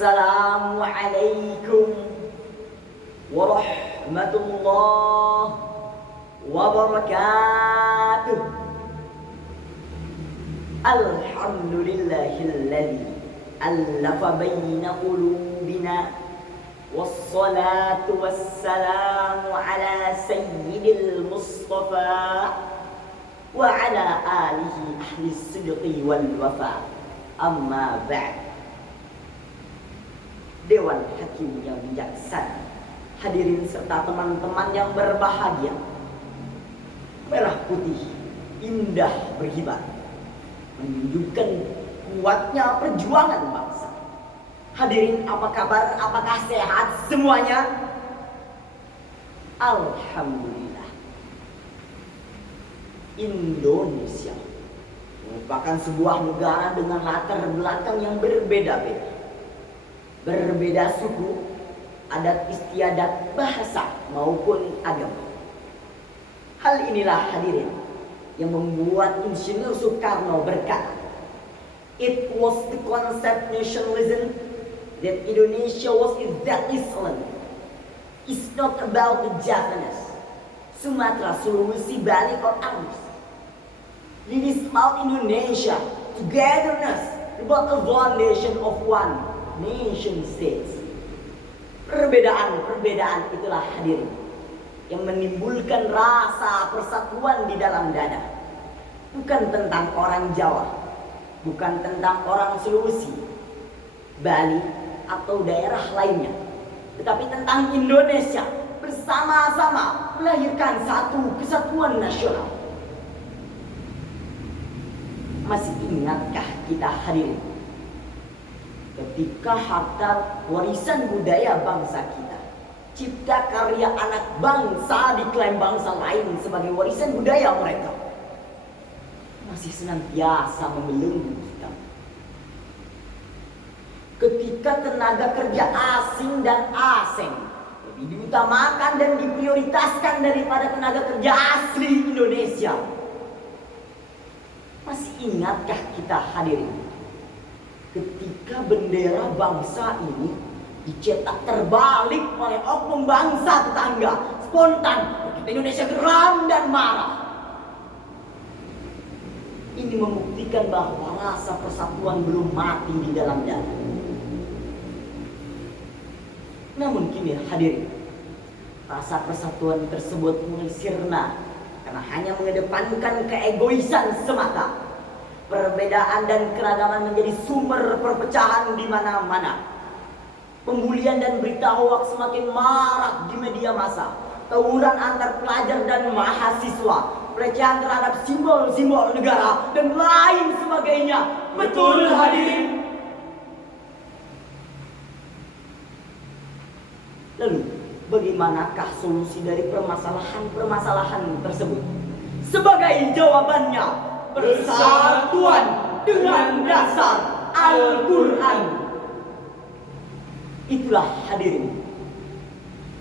Assalamualaikum warahmatullahi wabarakatuh. Alhamdulillahilladzi allafa baina qulubina, wassalatu wassalamu ala sayyidil mustafa wa ala alihi ahli sidqi wal wafa. Amma ba'd. Dewan Hakim yang bijaksana, hadirin serta teman-teman yang berbahagia, merah putih indah berkibar menunjukkan kuatnya perjuangan bangsa. Hadirin, apa kabar? Apakah sehat semuanya? Alhamdulillah. Indonesia merupakan sebuah negara dengan latar belakang yang berbeda-beda. Berbeda suku, adat istiadat, bahasa maupun agama. Hal inilah hadirin yang membuat Insinyur Soekarno berkata, "It was the concept nationalism that Indonesia was that Islam. It's not about the Japanese, Sumatra, Sulawesi, Bali or others. It is about Indonesia, togetherness, about a foundation of one nation states." Perbedaan-perbedaan itulah hadirin yang menimbulkan rasa persatuan di dalam dada. Bukan tentang orang Jawa, bukan tentang orang Sulawesi, Bali atau daerah lainnya, tetapi tentang Indonesia bersama-sama melahirkan satu kesatuan nasional. Masih ingatkah kita hadirin ketika harta warisan budaya bangsa kita, cipta karya anak bangsa diklaim bangsa lain sebagai warisan budaya mereka, masih senantiasa membelenggu kita? Ketika tenaga kerja asing dan asing lebih diutamakan dan diprioritaskan daripada tenaga kerja asli Indonesia, masih ingatkah kita hadirin ketika bendera bangsa ini dicetak terbalik oleh oknum bangsa tetangga, spontan Indonesia geram dan marah? Ini membuktikan bahwa rasa persatuan belum mati di dalam dada. Namun kini hadirin, rasa persatuan tersebut mulai sirna karena hanya mengedepankan keegoisan semata. Perbedaan dan keragaman menjadi sumber perpecahan di mana-mana. Pembulian dan berita hoaks semakin marak di media massa. Tawuran antar pelajar dan mahasiswa, pelecehan terhadap simbol-simbol negara dan lain sebagainya. Betul hadirin? Lalu bagaimanakah solusi dari permasalahan-permasalahan tersebut? Sebagai jawabannya, persatuan dengan dasar Al-Quran. Itulah hadirin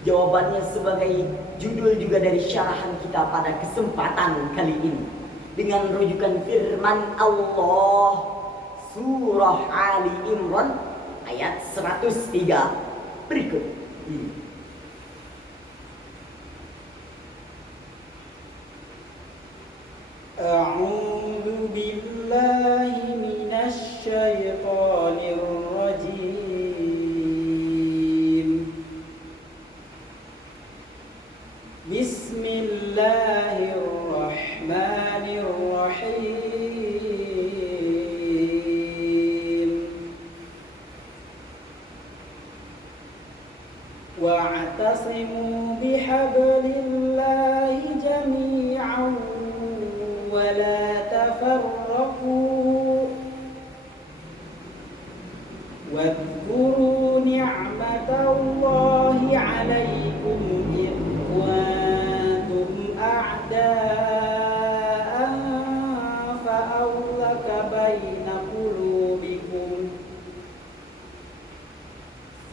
jawabannya sebagai judul juga dari syarahan kita pada kesempatan kali ini, dengan rujukan firman Allah surah Ali Imran ayat 103 berikut ini. A'udzu billahi minasy syaithanir rajim. Bismillahirrahmanirrahim. Wa'tasimu bihablillahi jami'an ولا تفرقوا واذكروا نعمة الله عليكم إذ كنتم أعداء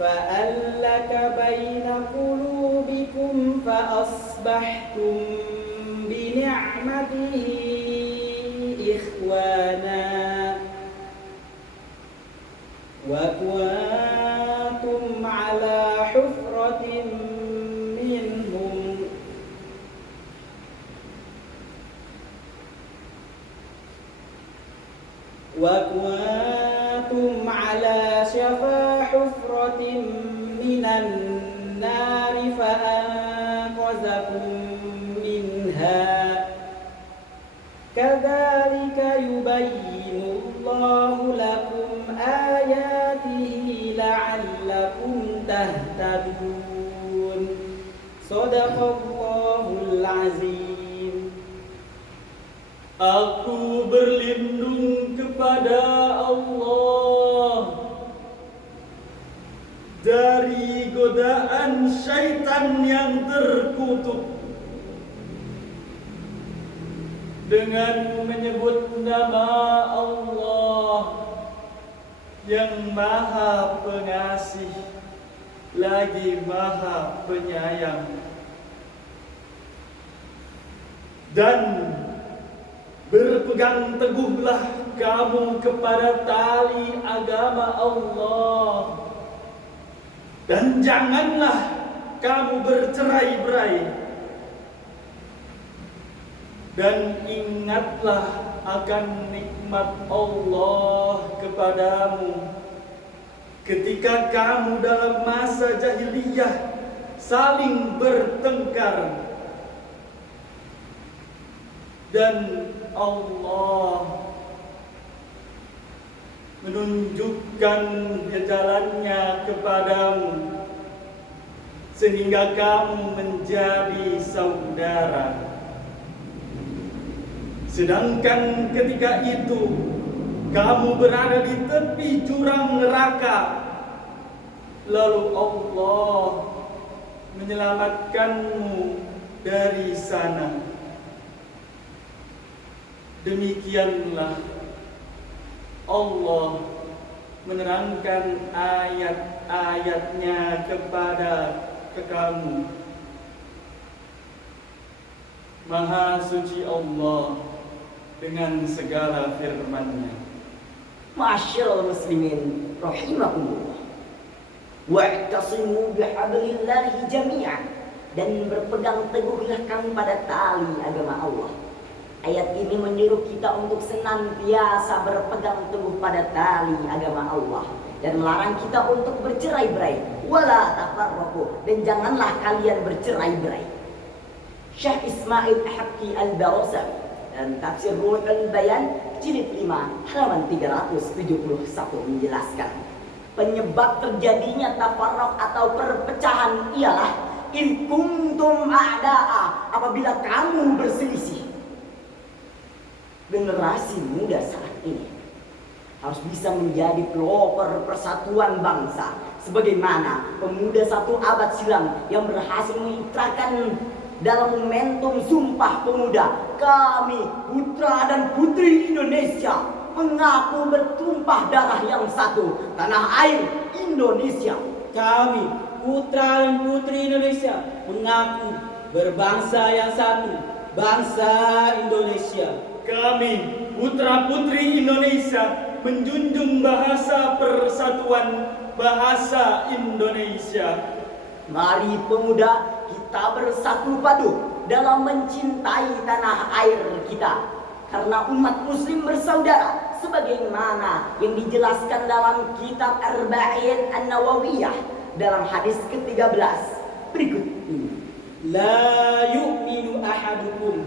فألك بين قلوبكم فأصبحتم بنعمته إخوانا وكنتم wa kuntum ala syafa hufratin minan nari fa anqazakum minha kadzalika yubayyinullahu lakum ayatihi la'allakum tahtadun. Shadaqallahul azim. Aku berlindung kepada Allah dari godaan syaitan yang terkutuk dengan menyebut nama Allah yang Maha Pengasih lagi Maha Penyayang, dan berpegang teguhlah kamu kepada tali agama Allah, dan janganlah kamu bercerai-berai. Dan ingatlah akan nikmat Allah kepadamu ketika kamu dalam masa jahiliyah saling bertengkar, dan Allah menunjukkan jalannya kepadamu sehingga kamu menjadi saudara. Sedangkan ketika itu kamu berada di tepi jurang neraka, lalu Allah menyelamatkanmu dari sana. Demikianlah Allah menerangkan ayat-ayatnya kepada kamu. Maha suci Allah dengan segala firman-Nya. Ma'asyiral muslimin rahimakumullah. Wa'tasimu bihablillahi jami'an, dan berpegang teguhlah kamu pada tali agama Allah. Ayat ini menyuruh kita untuk senantiasa berpegang teguh pada tali agama Allah, dan melarang kita untuk bercerai-berai. Wala tafarraqu, dan janganlah kalian bercerai-berai. Syekh Ismail Haqqi Al-Barasawi dan Tafsir Ruhul Bayan jilid 5 halaman 371 menjelaskan, penyebab terjadinya tafarraq atau perpecahan ialah in kuntum a'da'a, apabila kamu berselisih. Generasi muda saat ini harus bisa menjadi pelopor persatuan bangsa, sebagaimana pemuda 1 abad silam yang berhasil mengikrarkan dalam momentum Sumpah Pemuda, kami putra dan putri Indonesia mengaku bertumpah darah yang satu, tanah air Indonesia. Kami putra dan putri Indonesia mengaku berbangsa yang satu, bangsa Indonesia. Kami putra putri Indonesia menjunjung bahasa persatuan, bahasa Indonesia. Mari pemuda, kita bersatu padu dalam mencintai tanah air kita, karena umat muslim bersaudara sebagaimana yang dijelaskan dalam kitab Arba'in An-Nawawiyah dalam hadis ke-13 berikut ini. La yu'minu ahadukum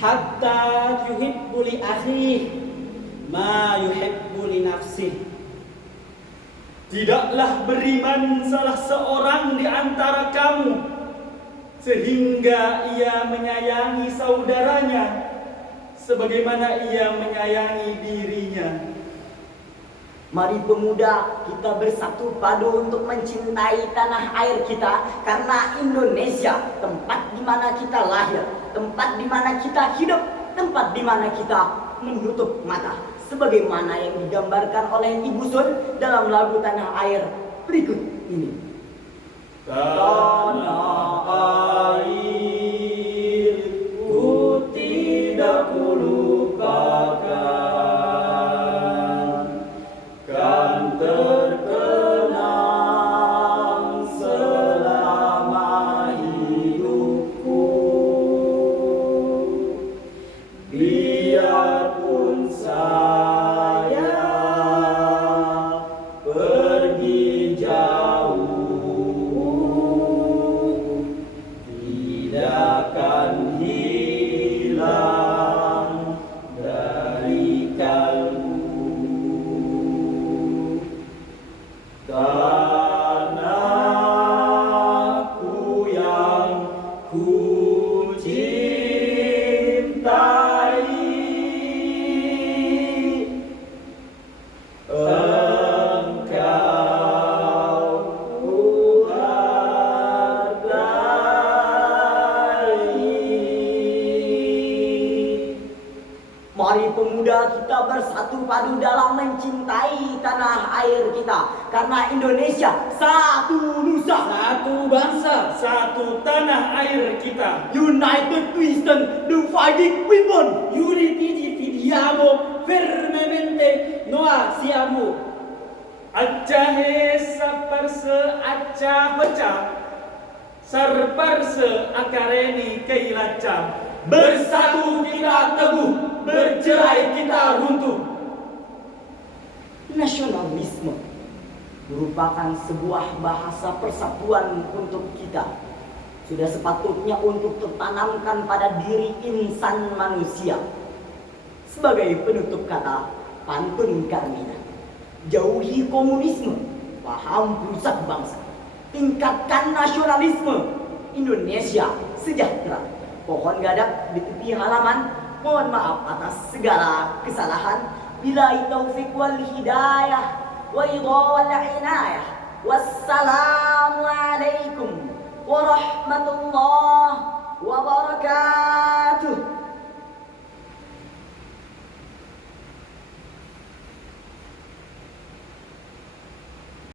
hatta yuhibbu li akhihi ma yuhibbu li nafsihi. Tidaklah beriman salah seorang di antara kamu sehingga ia menyayangi saudaranya sebagaimana ia menyayangi dirinya. Mari pemuda, kita bersatu padu untuk mencintai tanah air kita, karena Indonesia tempat di mana kita lahir, tempat di mana kita hidup, tempat di mana kita menutup mata, sebagaimana yang digambarkan oleh Ibu Sun dalam lagu Tanah Air berikut ini. Tanah airku tidak kulupakan, kan terkenang selama hidupku. Biarpun saya bersatu padu dalam mencintai tanah air kita. Karena Indonesia satu nusa, satu bangsa, satu tanah air kita. United we stand, divided we burn. uniti dividiamo fermemente noi siamo. Acahe saparse acah pecah, sarparse akareni keilaca. Bersatu kita teguh, bercerai kita runtuh. Nasionalisme merupakan sebuah bahasa persatuan untuk kita. Sudah sepatutnya untuk tertanamkan pada diri insan manusia. Sebagai penutup kata pantun Carmina, jauhi komunisme, paham rusak bangsa, tingkatkan nasionalisme, Indonesia sejahtera. Pohon gadak di tepi halaman, mohon maaf atas segala kesalahan. Billahi taufiq wal hidayah wa ridha wal inayah. Wassalamualaikum warahmatullahi